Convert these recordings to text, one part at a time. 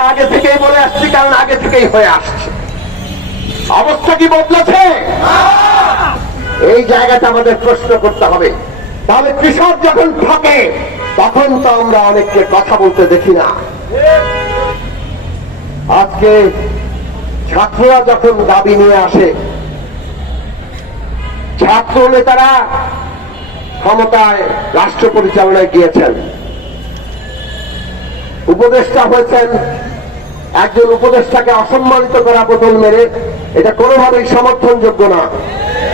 এটা আগে থেকেই বলে আসছি, কারণ আগে থেকেই হয়ে আসছে। অবস্থা কি বদলেছে? এই জায়গাটা আমাদের প্রশ্ন করতে হবে। তাহলে কৃষক যখন থাকে, তখন তো আমরা অনেককে কথা বলতে দেখি না। আজকে ছাত্ররা যখন দাবি নিয়ে আসে ছাত্র নেতারা ক্ষমতায় রাষ্ট্র পরিচালনায় গিয়েছেন। উপদেষ্টা হয়েছেন একজন উপদেষ্টাকে অসম্মানিত করা, বোতল মেরে, এটা কোনোভাবেই সমর্থনযোগ্য না।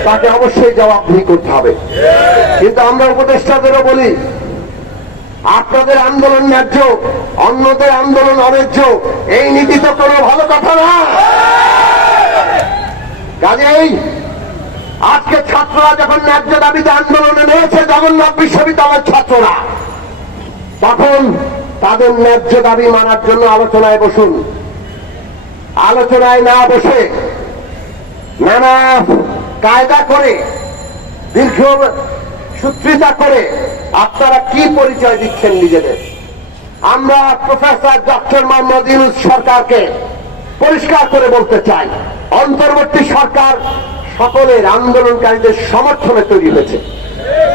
তাকে অবশ্যই জবাবদিহি করতে হবে। কিন্তু আমরা উপদেষ্টাদেরও বলি, আপনাদের আন্দোলন ন্যায্য, অন্যদের আন্দোলন অন্যায্য এই নীতি তো কোনো ভালো কথা না। কাজেই আজকে ছাত্ররা যখন ন্যায্য দাবিতে আন্দোলনে রয়েছে, জগন্নাথ বিশ্ববিদ্যালয়ের ছাত্ররা তাদের ন্যায্য দাবি মানার জন্য আলোচনায় বসুন। আলোচনায় না বসে নানা কায়দা করে, দীর্ঘ সূত্রিতা করে আপনারা কি পরিচয় দিচ্ছেন নিজেদের? আমরা প্রফেসর ডক্টর মোহাম্মদ ইউনুস সরকারকে পরিষ্কার করে বলতে চাই, অন্তর্বর্তী সরকার সকলের আন্দোলনকারীদের সমর্থনে তৈরি হয়েছে।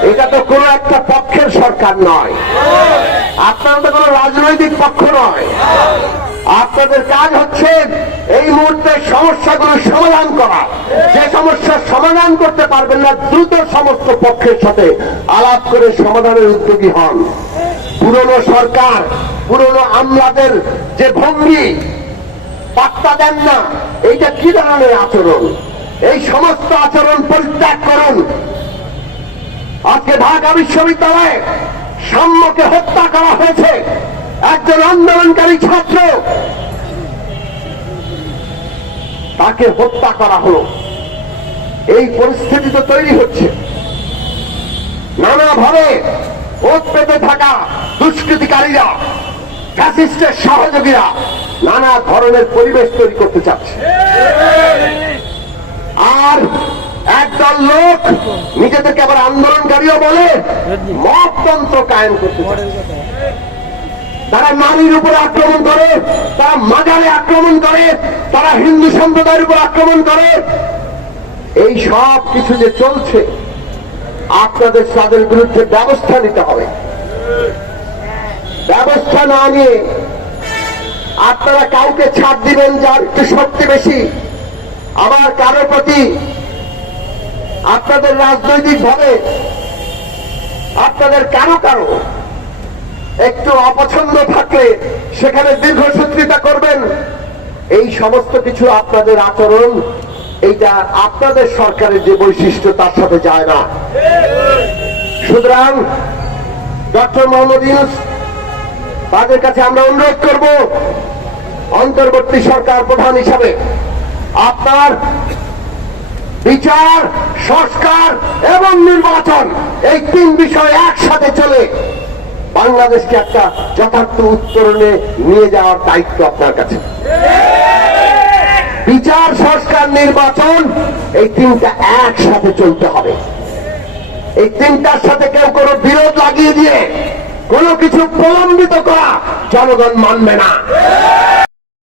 এটা তো কোনো একটা পক্ষের সরকার নয়। আপনারা তো কোনো রাজনৈতিক পক্ষ নয়। আপনাদের কাজ হচ্ছে এই মুহূর্তে সমস্যাগুলো সমাধান করা। যে সমস্যার সমাধান করতে পারবেন না, দ্রুত সমস্ত পক্ষের সাথে আলাপ করে সমাধানের উদ্যোগী হন। পুরনো সরকার, পুরনো আমলাদের যে ভঙ্গি পাত্তা দেন না, এইটা কি ধরনের আচরণ? এই সমস্ত আচরণ পরিত্যাগ করুন। আজকে ঢাকা বিশ্ববিদ্যালয়ে সাম্যকে হত্যা করা হয়েছে। একজন আন্দোলনকারী ছাত্র। তাকে হত্যা করা হলো। এই পরিস্থিতি তো তৈরি হচ্ছে। নানাভাবে ওত পেতে থাকা দুষ্কৃতিকারীরা, ফ্যাসিস্টের সহযোগীরা নানা ধরনের পরিবেশ তৈরি করতে চাচ্ছে। আর একদল লোক নিজেদেরকে আবার আন্দোলনকারীও বলে মততন্ত্র কায়েম করতে তারা নারীর উপর আক্রমণ করে তারা মাজারে আক্রমণ করে তারা হিন্দু সম্প্রদায়ের উপর আক্রমণ করে। এই সব কিছু যে চলছে আপনাদের তাদের বিরুদ্ধে ব্যবস্থা নিতে হবে। ব্যবস্থা না নিয়ে আপনারা কাউকে ছাড় দিবেন যার একটু শক্তি বেশি। আবার কারও প্রতি আপনাদের রাজনৈতিক ভাবে আপনাদের কারও কারও একটু অপছন্দ থাকলে সেখানে দীর্ঘসূত্রিতা করবেন। এই সমস্ত কিছু আপনাদের আচরণ, এইটা আপনাদের সরকারের যে বৈশিষ্ট্য, তার সাথে যায় না। সুতরাং ডক্টর মোহাম্মদ ইউনুস, তাদের কাছে আমরা অনুরোধ করব, অন্তর্বর্তী সরকার প্রধান হিসাবে আপনার বিচার, সংস্কার এবং নির্বাচন এই তিন বিষয় একসাথে চলে বাংলাদেশকে একটা যথার্থ উত্তরণে নিয়ে যাওয়ার দায়িত্ব আপনার কাছে। বিচার, সংস্কার, নির্বাচন এই তিনটা একসাথে চলতে হবে। এই তিনটার সাথে কেউ কোনো বিরোধ লাগিয়ে দিয়ে কোনো কিছু প্রলম্বিত করা জনগণ মানবে না।